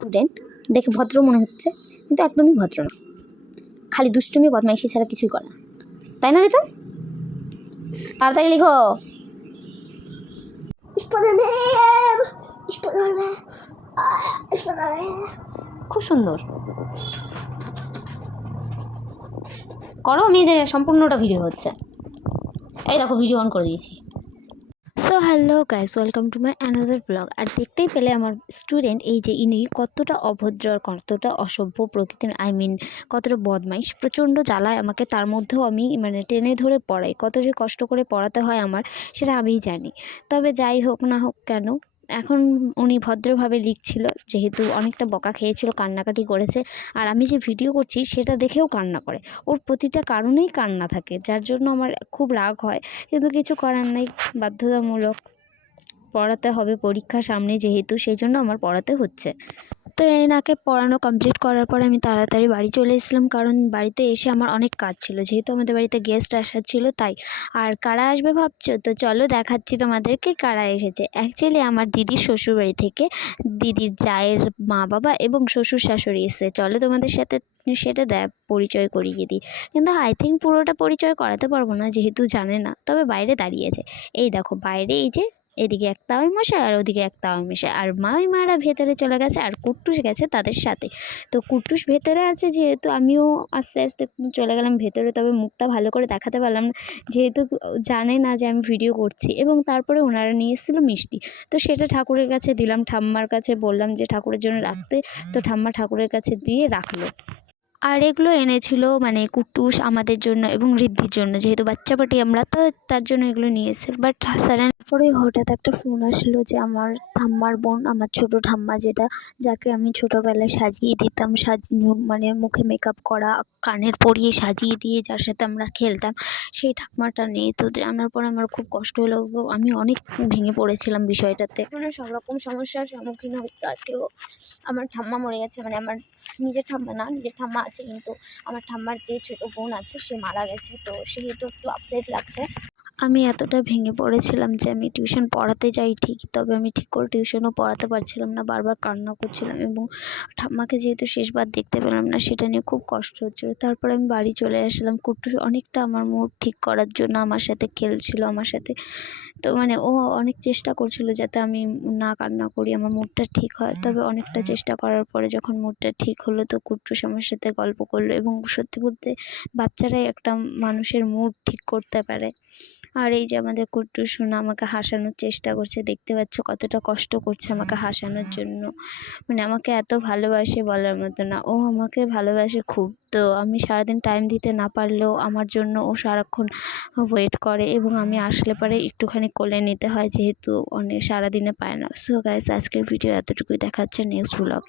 Student দেখে ভদ্র মনে হচ্ছে কিন্তু একদমই ভদ্র না। খালি দুষ্টুমি বদমাইশি ছাড়া কিছুই করে না। তাই না রিতম? তাড়াতাড়ি লিখো! খুব সুন্দর। করো আমি যে সম্পূর্ণটা ভিডিও হচ্ছে। এই দেখো ভিডিও অন করে দিয়েছি। So hello guys welcome to my another blog আর দেখতেই পেলে আমার স্টুডেন্ট এই যে ইনি কতটা অভদ্র আর কতটা অসভ্য প্রকৃতির আই মিন কতটা বদমাইশ, প্রচণ্ড জ্বালায় আমাকে, তার মধ্যেও আমি মানে টেনে ধরে পড়াই। কত যে কষ্ট করে পড়াতে হয় আমার, সেটা আমিই জানি। তবে যাই হোক না হোক কেন এখন উনি ভদ্রভাবে লিখছিল, যেহেতু অনেকটা বকা খেয়েছিল, কান্নাকাটি করেছে। আর আমি যে ভিডিও করছি, সেটা দেখেও কান্না করে। ওর প্রতিটা কারণেই কান্না থাকে, যার জন্য আমার খুব রাগ হয়। কিন্তু কিছু করার নাই, বাধ্যতামূলক পড়াতে হবে পরীক্ষা সামনে যেহেতু, সেই জন্য আমার পড়াতে হচ্ছে। তো এনাকে পড়ানো কমপ্লিট করার পর আমি তাড়াতাড়ি বাড়ি চলে এসেছিলাম। কারণ বাড়িতে এসে আমার অনেক কাজ ছিল। যেহেতু আমাদের বাড়িতে গেস্ট আসার ছিল, তাই। আর কারা আসবে ভাবছ? তো চলো দেখাচ্ছি তোমাদেরকে কারা এসেছে। অ্যাকচুয়ালি আমার দিদির শ্বশুরবাড়ি থেকে দিদির জায়ের মা বাবা এবং শ্বশুর শাশুড়ি এসেছে। চলো তোমাদের সাথে সেটা দেখ, পরিচয় করিয়ে দিই। কিন্তু আই থিঙ্ক পুরোটা পরিচয় করাতে পারব না, যেহেতু জানে না। তবে বাইরে দাঁড়িয়েছে এই দেখো, বাইরে এই যে এদিকে এক তাওয়াই মশাই আর ওদিকে এক তাওয়াই মশাই আর মাই মারা ভেতরে চলে গেছে আর কুট্টুস গেছে তাদের সাথে। তো কুট্টুস ভেতরে আছে যেহেতু আমিও আস্তে আস্তে চলে গেলাম ভেতরে, তবে মুখটা ভালো করে দেখাতে পারলাম না। যেহেতু জানে না যে আমি ভিডিও করছি এবং তারপরে ওনারা নিয়ে এসেছিল মিষ্টি। তো সেটা ঠাকুরের কাছে দিলাম, ঠাম্মার কাছে বললাম যে ঠাকুরের জন্য রাখতে। তো ঠাম্মা ঠাকুরের কাছে দিয়ে রাখল। আর এগুলো এনেছিল মানে কুট্টুস আমাদের জন্য এবং ঋদ্ধির জন্য। যেহেতু বাচ্চা পাটি আমরা তো তার জন্য এগুলো নিয়ে এসে বাট সাডেন পরে হঠাৎ একটা ফোন আসলো যে আমার ঠাম্মার বোন আমার ছোট ঠাম্মা যেটা যাকে আমি ছোটোবেলায় সাজিয়ে দিতাম সাজ মানে মুখে মেকআপ করা কানের পরিয়ে সাজিয়ে দিয়ে যার সাথে আমরা খেলতাম সেই ঠাকুমাটা নেই। তো জানার পর আমার খুব কষ্ট হলো। আমি অনেক ভেঙে পড়েছিলাম বিষয়টাতে। মানে সব রকম সমস্যার সম্মুখীন হতো আজকেও আমার ঠাম্মা মরে গেছে মানে আমার নিজের ঠাম্মা না, নিজের ঠাম্মা আছে কিন্তু আমার ঠাম্মার যে ছোটো বোন আছে সে মারা গেছে। তো সেহেতু একটু আপসেট লাগছে। আমি এতটা ভেঙে পড়েছিলাম যে আমি টিউশন পড়াতে যাই ঠিক, তবে আমি ঠিক করে টিউশনও পড়াতে পারছিলাম না, বারবার কান্না করছিলাম এবং ঠাম্মাকে যেহেতু শেষবার দেখতে পেলাম না, সেটা নিয়ে খুব কষ্ট হচ্ছিল। তারপরে আমি বাড়ি চলে আসলাম, কুট্টু অনেকটা আমার মুড ঠিক করার জন্য আমার সাথে খেলছিল আমার সাথে। তো মানে ও অনেক চেষ্টা করছিল যাতে আমি না কান্না করি, আমার মুডটা ঠিক হয়, তবে অনেকটা চেষ্টা করার পরে যখন মুডটা ঠিক হলো তো কুট্টুস আমার সাথে গল্প করল এবং সত্যি বলতে বাচ্চারাই একটা মানুষের মুড ঠিক করতে পারে। আর এই যে আমাদের কুট্টু সোনা আমাকে হাসানোর চেষ্টা করছে, দেখতে পাচ্ছ কতটা কষ্ট করছে আমাকে হাসানোর জন্য। মানে আমাকে এত ভালোবাসে বলার মতো না, ও আমাকে ভালোবাসে খুব। তো আমি সারাদিন টাইম দিতে না পারলেও আমার জন্য ও সারাক্ষণ ওয়েট করে এবং আমি আসলে পরে একটুখানি কোলে নিতে হয় যেহেতু অনেক সারাদিনে পায় না। সো গাইস আজকের ভিডিও এতটুকুই দেখাচ্ছে নেক্সট ব্লগে